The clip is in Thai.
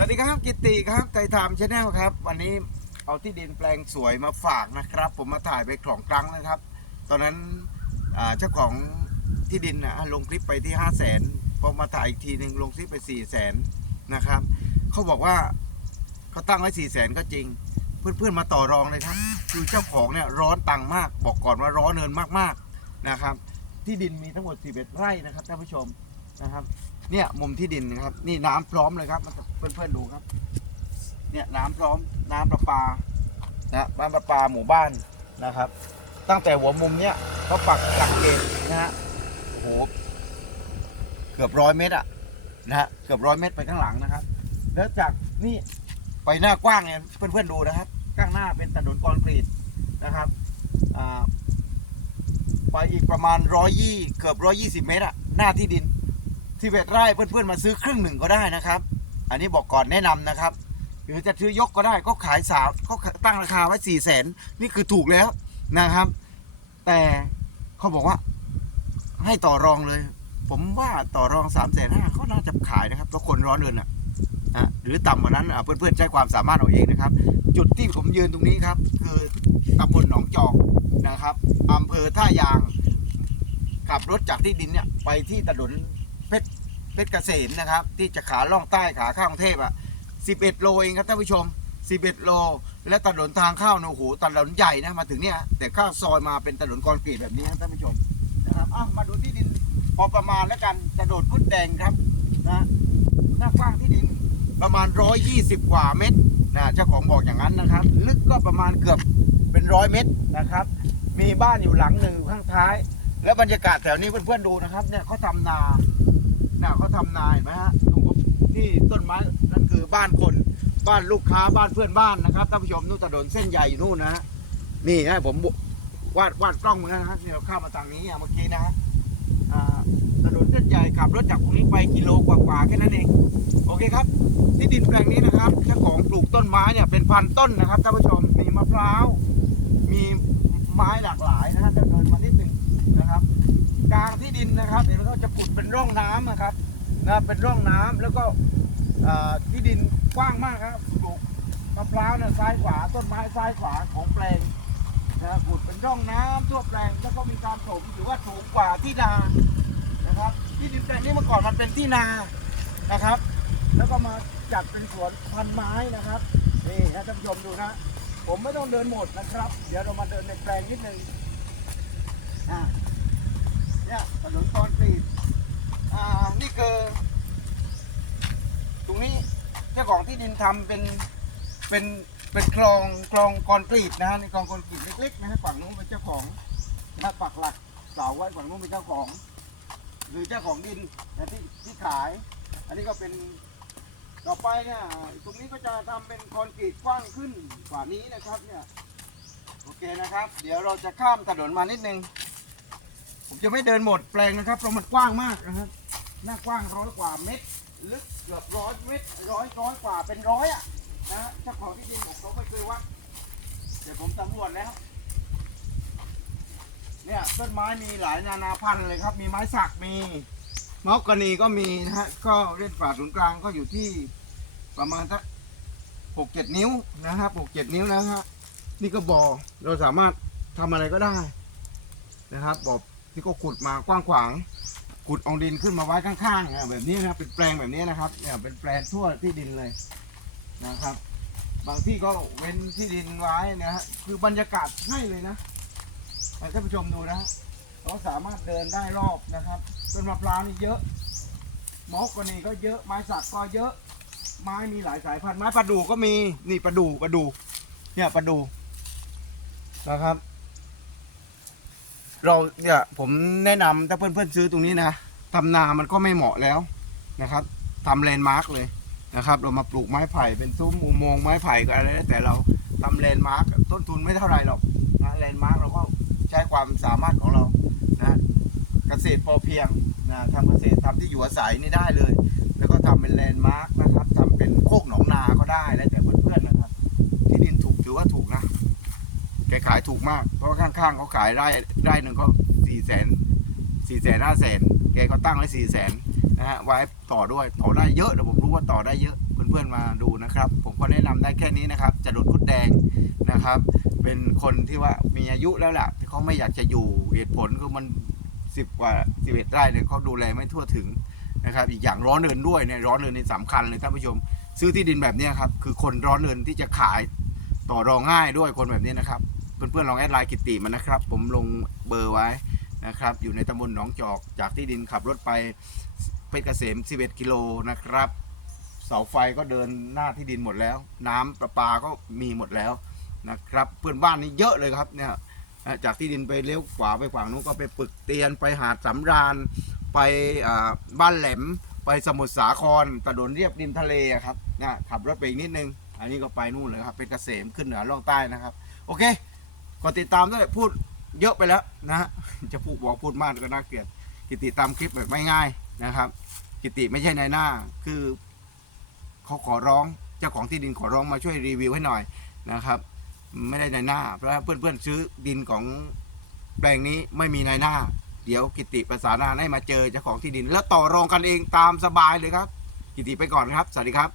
สวัสดีครับกิตติครับไทยไทม์ชาแนลครับ วันนี้เอาที่ดินแปลงสวยมาฝากนะครับ ผมมาถ่ายไปของครั้งนะครับ ตอนนั้นเจ้าของที่ดินนะลงคลิปไปที่ 5 0 0แสนพอมาถ่ายอีกทีหนึ่งลงคลิปไป 4 0 0แสนนะครับเขาบอกว่าเขาตั้งไว้4 0 0แสนก็จริง เพื่อนๆมาต่อรองเลยครับ คือเจ้าของเนี่ยร้อนตังค์มาก บอกก่อนว่าร้อนเนินมากๆนะครับ ที่ดินมีทั้งหมด 11 ไร่นะครับท่านผู้ชมนะครับ เนี่ยมุมที่ดินนะครับ นี่น้ำพร้อมเลยครับเพื่อนๆดูครับ เนี่ยน้ำพร้อมน้ำประปานะน้ำประปาหมู่บ้านนะครับ ตั้งแต่หัวมุมเนี้ยเขาปักหลักเกณฑ์นะฮะโอ้โหเกือบร้อยเมตรอะนะฮะเกือบร้อยเมตรไปข้างหลังนะครับ แล้วจากนี่ไปหน้ากว้างเนี่ยเพื่อนๆดูนะครับ ข้างหน้าเป็นถนนคอนกรีตนะครับไปอีกประมาณร้อยยี่เกือบร้อยยี่สิบเมตรอะหน้าที่ดิน ที่เวทไร่เพื่อนๆมาซื้อครึ่งหนึ่งก็ได้นะครับ อันนี้บอกก่อนแนะนำนะครับ หรือจะซื้อยกก็ได้ก็ขายสามก็ตั้งราคาไว้สี่แสนนี่คือถูกแล้วนะครับ แต่เขาบอกว่า ให้ต่อรองเลย ผมว่าต่อรองสามแสนห้าเขาน่าจะขายนะครับเพราะคนร้อนเงินอะอะหรือต่ำกว่านั้นอะเพื่อนๆใช้ความสามารถเอาเองนะครับ จุดที่ผมยืนตรงนี้ครับ คือตำบลหนองจอกนะครับอำเภอท่ายางขับรถจากที่ดินเนี่ยไปที่ถนน เพชรเกษมนะครับ ที่จะขาล่องใต้ขาข้ากรุงเทพอะ11 โลเองครับท่านผู้ชม 11 โล และถนนทางเข้าเนี่ยโอ้โหถนนใหญ่นะมาถึงเนี่ยแต่ข้าซอยมาเป็นถนนคอนกรีตแบบนี้ครับท่านผู้ชมนะครับอะมาดูที่ดินพอประมาณแล้วกันกระโดดพุดแดงครับนะหน้ากว้างที่ดินประมาณ 120 กว่าเมตรนะเจ้าของบอกอย่างนั้นนะครับ ลึกก็ประมาณเกือบเป็นร้อยเมตรนะครับ มีบ้านอยู่หลังหนึ่งข้างท้าย แล้วบรรยากาศแถวนี้เพื่อนๆดูนะครับเนี่ยเขาทำนา ทำนาเห็นไหมฮะตรงที่ต้นไม้นั่นคือบ้านคนบ้านลูกค้าบ้านเพื่อนบ้านนะครับท่านผู้ชมนู่นถนนเส้นใหญ่อยู่นู่นนะฮะนี่ให้ผมวาดวาดกล้องมานะฮะที่เราเข้ามาทางนี้อะเมื่อกี้นะฮะถนนเส้นใหญ่ขับรถจากตรงนี้ไปกิโลกว่าๆแค่นั้นเองโอเคครับ ที่ดินแปลงนี้นะครับเจ้าของปลูกต้นไม้เนี่ยเป็นพันต้นนะครับท่านผู้ชมมีมะพร้าวมีไม้หลากหลายนะฮะเดินมานิดหนึ่งนะครับ กลางที่ดินนะครับเดี๋ยวเขาจะขุดเป็นร่องน้ำนะครับ นะเป็นร่องน้ำแล้วก็ที่ดินกว้างมากครับปลูกมะพร้าวเนี่ยซ้ายขวาต้นไม้ซ้ายขวาของแปลงนะขุดเป็นร่องน้ำทั่วแปลงแล้วก็มีการถมถือว่าสูงกว่าที่นานะครับ ที่ดินแปลงนี้เมื่อก่อนมันเป็นที่นานะครับ แล้วก็มาจัดเป็นสวนพันไม้นะครับนี่นะท่านผู้ชมดูนะ ผมไม่ต้องเดินหมดนะครับ เดี๋ยวเรามาเดินในแปลงนิดนึงอ่าเนี่ยถนนคอนกรีตอ่า นี่คือ ตรงนี้เจ้า ของที่ดินทำเป็นเป็นเป็นคลองคลองคอนกรีตนะฮะในคลองคอนกรีตเล็กๆนะฮะฝั่งนู้นเป็นเจ้าของนะปักหลักเสาไว้ฝั่งนู้นเป็นเจ้าของ หรือเจ้าของดินนะที่ที่ขาย อันนี้ก็เป็นต่อไปเนี่ยตรงนี้ก็จะทำเป็นคอนกรีตกว้างขึ้นกว่านี้นะครับเนี่ยโอเคนะครับ เดี๋ยวเราจะข้ามถนนมานิดนึงผมจะไม่เดินหมดแปลงนะครับเพราะมันกว้างมากนะครับหน้ากว้างร้อยกว่าเมตร ลึกเกือบร้อยเมตรร้อยร้อยกว่าเป็นร้อยอะนะฮะเจ้าของที่ดินผมเขาไม่เคยวัดเดี๋ยวผมสำรวจแล้ว เนี่ยต้นไม้มีหลายนานาพันธุ์เลยครับ มีไม้สักมีมอกกานีก็มีนะฮะก็เล่นฝ่าศูนย์กลางก็อยู่ที่ประมาณสักหกเจ็ดนิ้วนะครับหกเจ็ดนิ้วนะฮะนี่ก็บ่อเราสามารถทำอะไรก็ได้นะครับบอที่ก็ขุดมากว้างขวาง ขุดเอาดินขึ้นมาไว้ข้างๆอะแบบนี้นะเป็นแปลงแบบนี้นะครับเนี่ยเป็นแปลงทั่วที่ดินเลยนะครับ บางที่ก็เว้นที่ดินไว้นะฮะคือบรรยากาศให้เลยนะท่านผู้ชมดูนะเราสามารถเดินได้รอบนะครับต้นมะพร้าวนี่เยอะมอกกว่านี่ก็เยอะไม้สักก็เยอะไม้มีหลายสายพันธุ์ไม้ประดู่ก็มีนี่ประดู่ประดู่เนี่ยประดู่นะครับ เราเนี่ยผมแนะนำถ้าเพื่อนๆซื้อตรงนี้นะ ทำนามันก็ไม่เหมาะแล้วนะครับทำแลนด์มาร์กเลยนะครับ เรามาปลูกไม้ไผ่เป็นซุ้มอุโมงค์ไม้ไผ่ก็อะไรแล้แต่เราทำแลนด์มาร์กต้นทุนไม่เท่าไหร่หรอกนะแลนด์มาร์กเราก็ใช้ความสามารถของเรานะเกษตรพอเพียงนะทำเกษตรทำที่อยู่อาศัยนี่ได้เลย แล้วก็ทำเป็นแลนด์มาร์กนะครับทำเป็นโคกหนองนาก็ได้แล้วแต่เพื่อนๆนะครับ ที่ดินถูกถือว่าถูกนะแกขายถูกมาก เพราะข้างๆเขาขายไร่ไร่หนึ่งก็สี่แสนสี่แสนห้าแสน กก็ตั้งไว้สี่แสนนะฮะไว้ต่อด้วยต่อได้เยอะแต่ผมรู้ว่าต่อได้เยอะเพื่อนๆมาดูนะครับ ผมก็แนะนำได้แค่นี้นะครับจรดคุดแดงนะครับ เป็นคนที่ว่ามีอายุแล้วแหละเขาไม่อยากจะอยู่เหตุผลคือมันสิบกว่าสิบเอ็ดไร่เนี่ยเขาดูแลไม่ทั่วถึงนะครับ อีกอย่างร้อนเงินด้วยเนี่ยร้อนเงินนี่สำคัญเลยท่านผู้ชม ซื้อที่ดินแบบนี้ครับคือคนร้อนเงินที่จะขายต่อรองง่ายด้วยคนแบบนี้นะครับ เพื่อนๆลองแอดไลน์กิตติมันนะครับ ผมลงเบอร์ไว้ นะครับ อยู่ในตำบลหนองจอกจากที่ดินขับรถไปเพชรเกษม 11 กิโลนะครับ เสาไฟก็เดินหน้าที่ดินหมดแล้ว น้ำประปาก็มีหมดแล้วนะครับ เพื่อนบ้านนี่เยอะเลยครับเนี่ยจากที่ดินไปเลี้ยวขวาไปฝั่งนู้นก็ไปปึกเตียนไปหาดสำราญ ไปบ้านแหลม ไปสมุทรสาครถนนเรียบริมทะเลครับเนี่ยขับรถไปอีกนิดนึง อันนี้ก็ไปนู่นเลยครับเป็นเกษมขึ้นเหนือล่องใต้นะครับ โอเคกดติดตามด้วยพูด เยอะไปแล้วนะจะพูดบอกพูดมากก็น่าเกลียดกิติตามคลิปแบบไม่ง่ายนะครับ กิติไม่ใช่นายหน้าคือเขาขอร้องเจ้าของที่ดินขอร้องมาช่วยรีวิวให้หน่อยนะครับ ไม่ได้นายหน้า เพราะว่าเพื่อนๆซื้อดินของแปลงนี้ไม่มีนายหน้า เดี๋ยวกิติประสานงานให้มาเจอเจ้าของที่ดิน แล้วต่อรองกันเองตามสบายเลยครับ กิติไปก่อนครับสวัสดีครับ